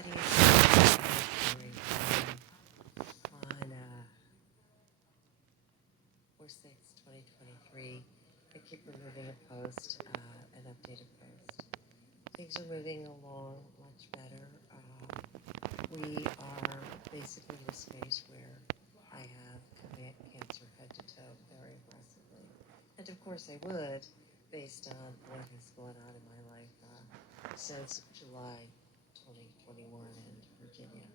everybody. On 4/6, 2023, I keep removing a post, an updated post. Things are moving along much better. We are basically in a space where I have cancer head to toe very aggressively. And of course I would, based on what has gone on in my life since July 2021 in Virginia.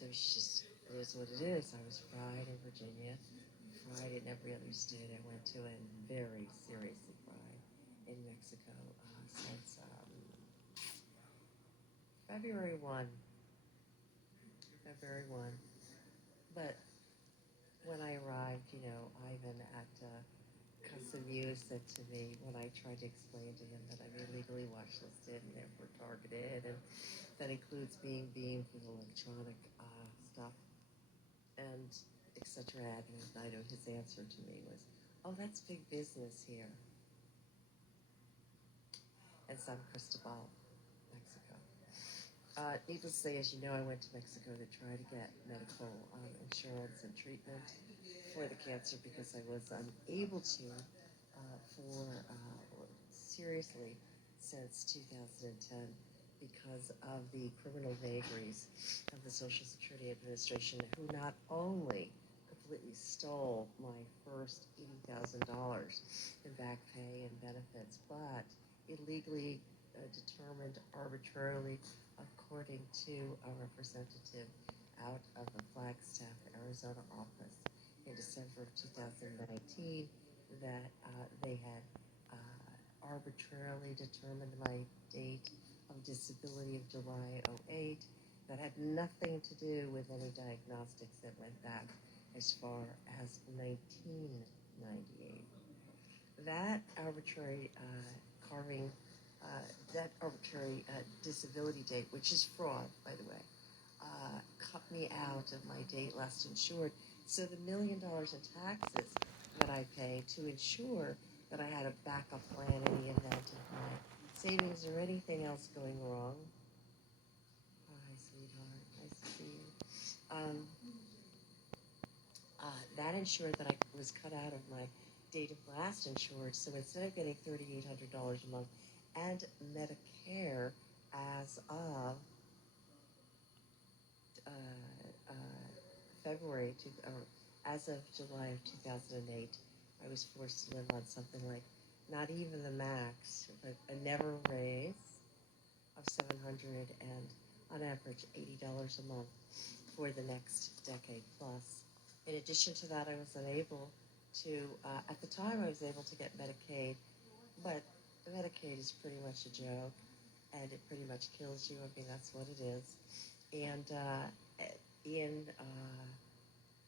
It is what it is. I was fried in Virginia, fried in every other state I went to, and very seriously fried in Mexico since February 1. February 1. But when I arrived, Ivan at Casamuse said to me, when I tried to explain to him that I'm illegally watchlisted and therefore targeted, and that includes being beamed with electronic stuff, and etc. And I know his answer to me was, "Oh, that's big business here in San Cristobal, Mexico." Needless to say, as you know, I went to Mexico to try to get medical insurance and treatment for the cancer because I was unable to seriously since 2010 because of the criminal vagaries of the Social Security Administration, who not only completely stole my first $80,000 in back pay and benefits, but illegally determined arbitrarily, according to a representative out of the Flagstaff, Arizona office in December of 2019, that they had arbitrarily determined my date of disability of July '08 that had nothing to do with any diagnostics that went back as far as 1998. That arbitrary that arbitrary disability date, which is fraud, by the way, cut me out of my date last insured. So the $1 million in taxes that I pay to ensure that I had a backup plan in the event of my savings or anything else going wrong. Hi, sweetheart. Nice to see you. That ensured that I was cut out of my date of last insured. So instead of getting $3,800 a month and Medicare as of as of July of 2008, I was forced to live on something like not even the max, but a never raise of $700 and on average $80 a month for the next decade plus. In addition to that, I was unable to, at the time I was able to get Medicaid, but Medicaid is pretty much a joke and it pretty much kills you. I mean, that's what it is. And in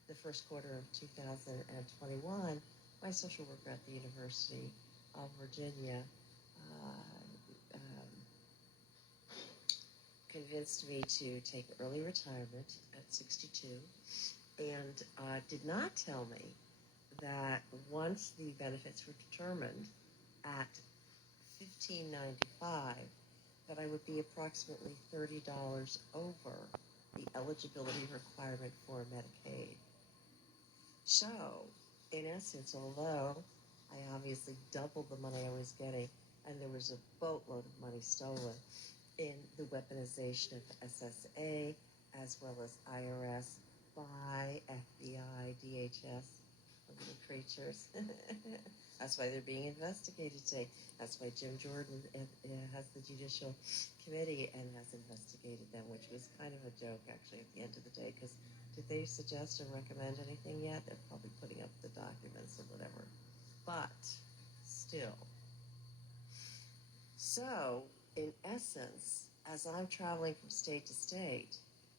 the first quarter of 2021, my social worker at the University of Virginia convinced me to take early retirement at 62 and did not tell me that once the benefits were determined at $15.95, that I would be approximately $30 over the eligibility requirement for Medicaid. So, in essence, although I obviously doubled the money I was getting, and there was a boatload of money stolen in the weaponization of SSA, as well as IRS by FBI, DHS, little creatures. That's why they're being investigated today. That's why Jim Jordan has the Judicial Committee and has investigated them, which was kind of a joke, actually, at the end of the day, because did they suggest or recommend anything yet? They're probably putting up the documents or whatever. But still. So, in essence, as I'm traveling from state to state,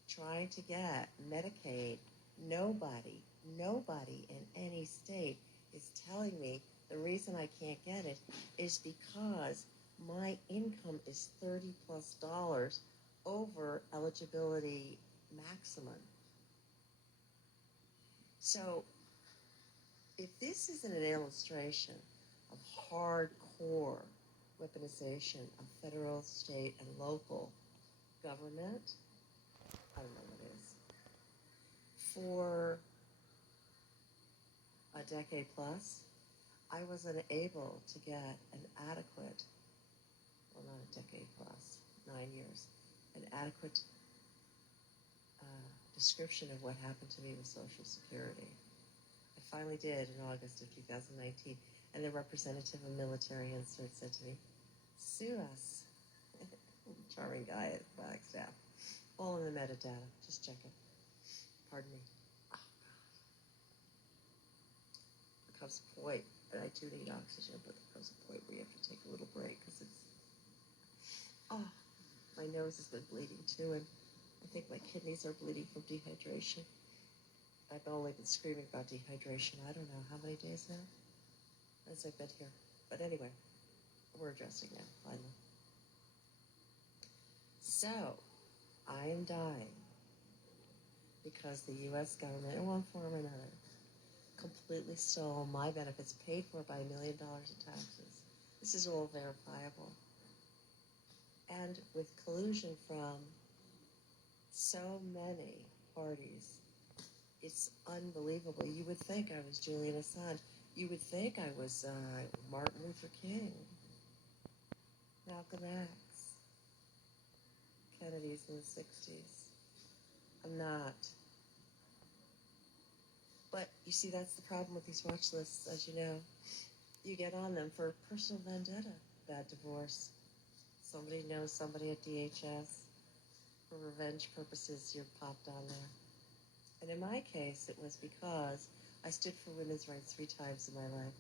trying to get Medicaid, nobody in any state is telling me the reason I can't get it is because my income is $30+ over eligibility maximum. So if this isn't an illustration of hardcore weaponization of federal, state, and local government, I don't know what it is, for a decade plus, I wasn't able to get an adequate, well, not a decade plus, 9 years, an adequate description of what happened to me with Social Security. I finally did in August of 2019, and the representative of military insert said to me, "Sue us." Charming guy at Flagstaff. All in the metadata. Just check it. Pardon me. Oh, there comes a point, and I do need oxygen, but there comes a point where you have to take a little break because it's, oh, my nose has been bleeding too, and I think my kidneys are bleeding from dehydration. I've only been screaming about dehydration, I don't know how many days now as I've been here. But anyway, we're addressing now, finally. So, I am dying because the U.S. government, in one form or another, completely stole my benefits paid for by $1 million in taxes. This is all verifiable. And with collusion from so many parties, it's unbelievable. You would think I was Julian Assange. You would think I was Martin Luther King, Malcolm X, Kennedy's in the 60s. I'm not. But you see, that's the problem with these watch lists, as you know. You get on them for personal vendetta, bad divorce. Somebody knows somebody at DHS. For revenge purposes, you're popped on there. And in my case, it was because I stood for women's rights 3 times in my life.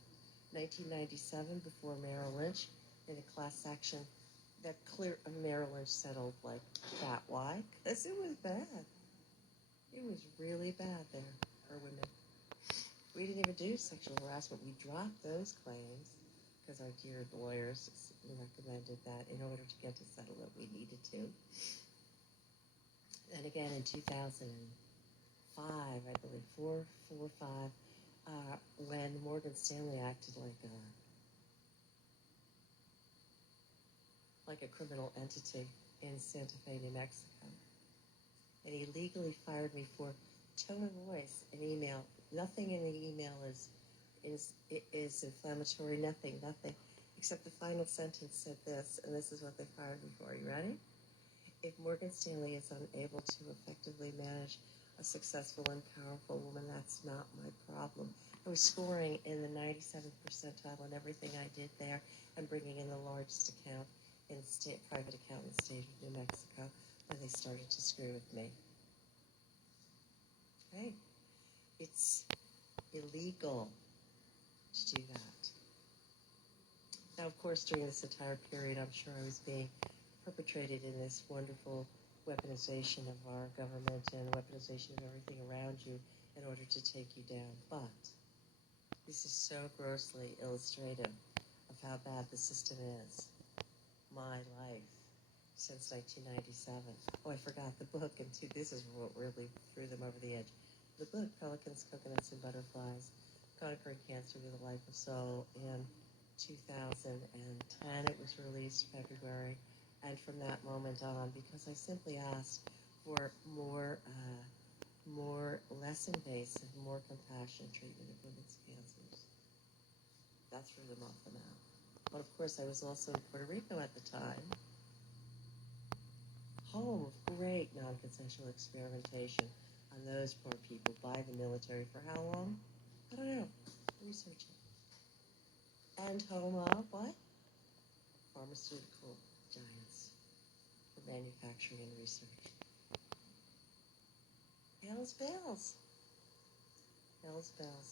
1997, before Merrill Lynch, in a class action that Merrill Lynch settled like that. Why? Because it was bad. It was really bad there for women. We didn't even do sexual harassment. We dropped those claims because our dear lawyers recommended that in order to get to settlement we needed to. And again in 2005, I believe, 4 or 5, when Morgan Stanley acted like a criminal entity in Santa Fe, New Mexico. And he legally fired me for tone of voice in email. Nothing in the email is inflammatory, nothing, except the final sentence said this, and this is what they fired me for. Are you ready? If Morgan Stanley is unable to effectively manage a successful and powerful woman, that's not my problem. I was scoring in the 97th percentile on everything I did there and bringing in the largest account in private account in the state of New Mexico when they started to screw with me. Okay? It's illegal to do that. Now, of course, during this entire period, I'm sure I was being perpetrated in this wonderful weaponization of our government and weaponization of everything around you in order to take you down. But this is so grossly illustrative of how bad the system is. My life since 1997. Oh, I forgot the book, and this is what really threw them over the edge. The book, Pelicans, Coconuts, and Butterflies, Conquering Cancer with a Life of Soul, in 2010. It was released February, and from that moment on, because I simply asked for more less invasive, more compassionate treatment of women's cancers, that threw them off the map. But of course, I was also in Puerto Rico at the time, home of great non-consensual experimentation on those poor people by the military for how long? I don't know. Research it. And home of what? Pharmaceutical giants for manufacturing and research. Bells, bells. Bells, bells.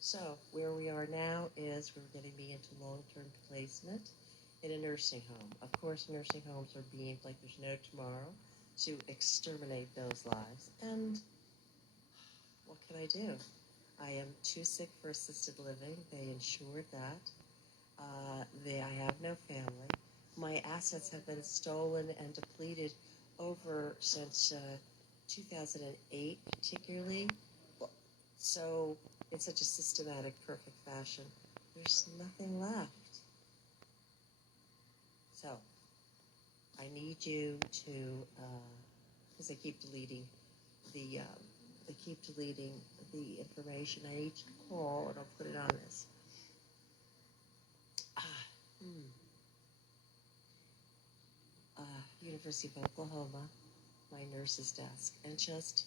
So, where we are now is we're getting me into long-term placement in a nursing home. Of course, nursing homes are being, like there's no tomorrow, to exterminate those lives. And what can I do? I am too sick for assisted living. They insured that. I have no family. My assets have been stolen and depleted over since 2008, particularly. So, in such a systematic, perfect fashion, there's nothing left. So, I need you to because they keep deleting the information. I need to call, and I'll put it on this. University of Oklahoma, my nurse's desk, and just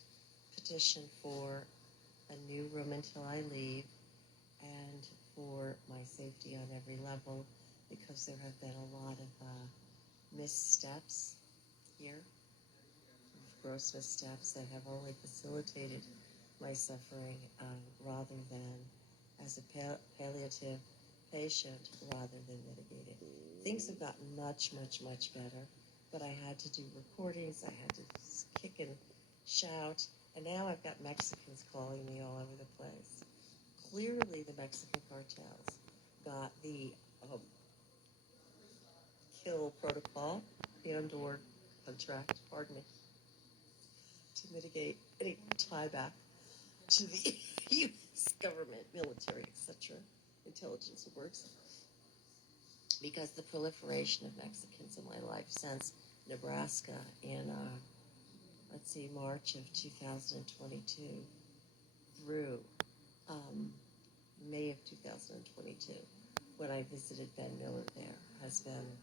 petition for a new room until I leave, and for my safety on every level, because there have been a lot of missteps here, gross missteps that have only facilitated my suffering rather than as a palliative patient rather than mitigated. Things have gotten much, much, much better, but I had to do recordings, I had to kick and shout, and now I've got Mexicans calling me all over the place. Clearly the Mexican cartels got the kill protocol, the Andor contract, pardon me, to mitigate any tie back to the U.S. government, military, etc., intelligence works. Because the proliferation of Mexicans in my life since Nebraska in, March of 2022 through May of 2022, when I visited Ben Miller there, has been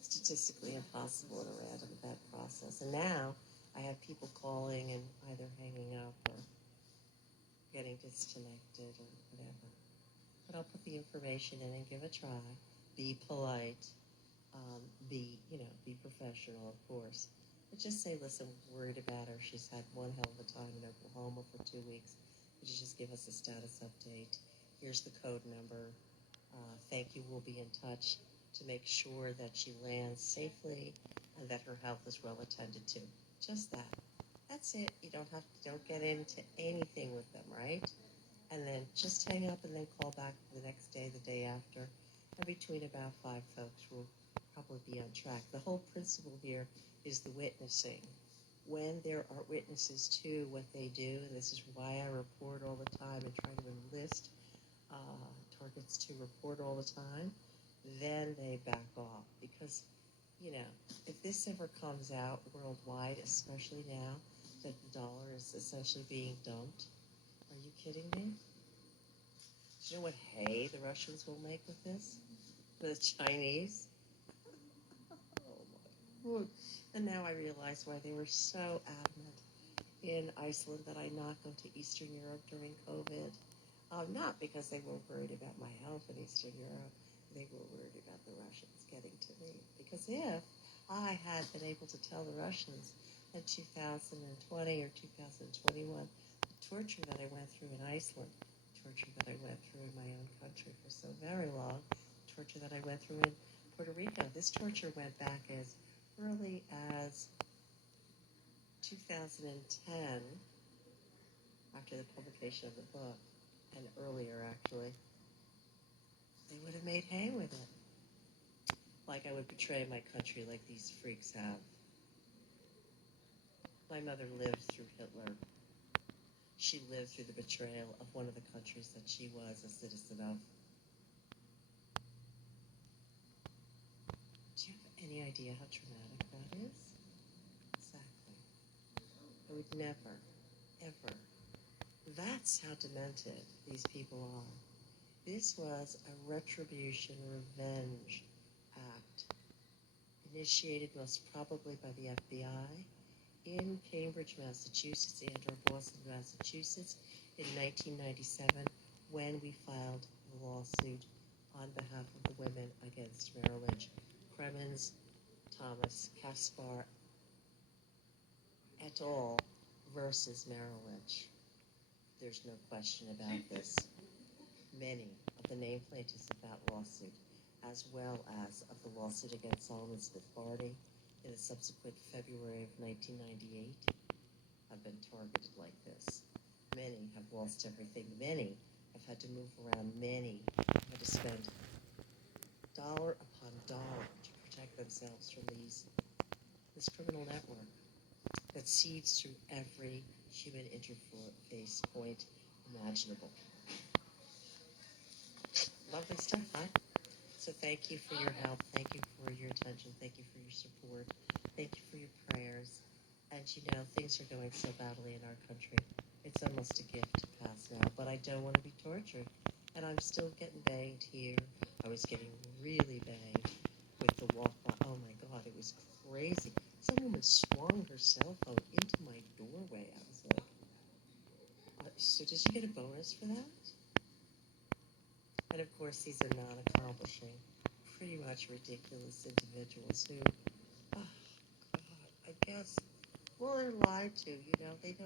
statistically impossible in a random event process. And now I have people calling and either hanging up or getting disconnected or whatever. But I'll put the information in and give a try. Be polite. Be professional, of course. But just say, listen, we're worried about her. She's had one hell of a time in Oklahoma for 2 weeks. Would you just give us a status update? Here's the code number. Thank you. We'll be in touch to make sure that she lands safely and that her health is well attended to. Just that. That's it. You don't get into anything with them, right? And then just hang up and then call back the next day, the day after. And between about 5 folks will probably be on track. The whole principle here is the witnessing. When there are witnesses to what they do, and this is why I report all the time and try to enlist targets to report all the time, then they back off. Because, if this ever comes out worldwide, especially now that the dollar is essentially being dumped, are you kidding me? Do you know what hay the Russians will make with this? The Chinese? Oh my. And now I realize why they were so adamant in Iceland that I not go to Eastern Europe during COVID. Not because they were worried about my health in Eastern Europe. They were worried about the Russians getting to me. Because if I had been able to tell the Russians in 2020 or 2021 the torture that I went through in Iceland, torture that I went through in my own country for so very long, torture that I went through in Puerto Rico. This torture went back as early as 2010, after the publication of the book, and earlier actually. They would have made hay with it. Like I would betray my country like these freaks have. My mother lived through Hitler. She lived through the betrayal of one of the countries that she was a citizen of. Do you have any idea how traumatic that is? Exactly. I would never, ever. That's how demented these people are. This was a retribution, revenge act, initiated most probably by the FBI in Cambridge, Massachusetts, and or Boston, Massachusetts, in 1997, when we filed the lawsuit on behalf of the women against Merrill Lynch. Kremens, Thomas, Kaspar, et al. Versus Merrill Lynch. There's no question about this. Many of the named plaintiffs of that lawsuit, as well as of the lawsuit against Solomon Smith Barney in the subsequent February of 1998, have been targeted like this. Many have lost everything. Many have had to move around. Many have had to spend dollar upon dollar to protect themselves from this criminal network that seeds through every human interface point imaginable. Lovely stuff, huh? So thank you for your help. Thank you for your attention. Thank you for your support. Thank you for your prayers. And things are going so badly in our country. It's almost a gift to pass now, but I don't want to be tortured. And I'm still getting banged here. I was getting really banged with the walk by. Oh my God, it was crazy. Some woman swung her cell phone into my doorway. I was like, so did you get a bonus for that? And of course, these are non-accomplishing, pretty much ridiculous individuals who, oh God, I guess, well, they're lied to. They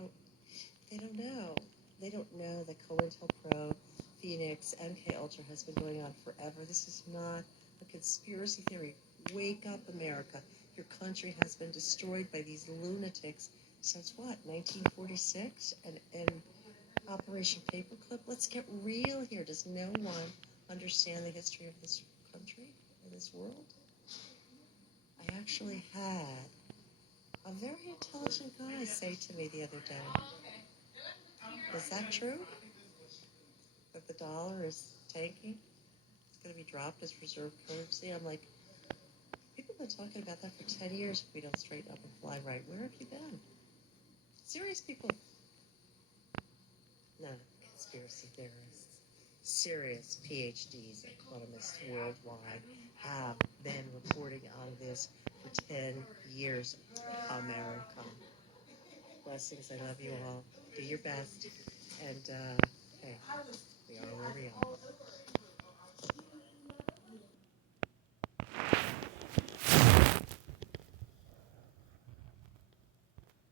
don't know. They don't know that COINTELPRO, Phoenix, MK Ultra has been going on forever. This is not a conspiracy theory. Wake up, America. Your country has been destroyed by these lunatics since what, 1946? And Operation Paperclip? Let's get real here. Does no one understand the history of this country or this world? I actually had a very intelligent guy say to me the other day, is that true? That the dollar is tanking? It's going to be dropped as reserve currency? I'm like, people have been talking about that for 10 years if we don't straighten up and fly right. Where have you been? Serious people. No, conspiracy theorists. Serious PhDs, economists worldwide have been reporting on this for 10 years. America. Blessings. I love you all. Do your best. And, hey, we are where we are.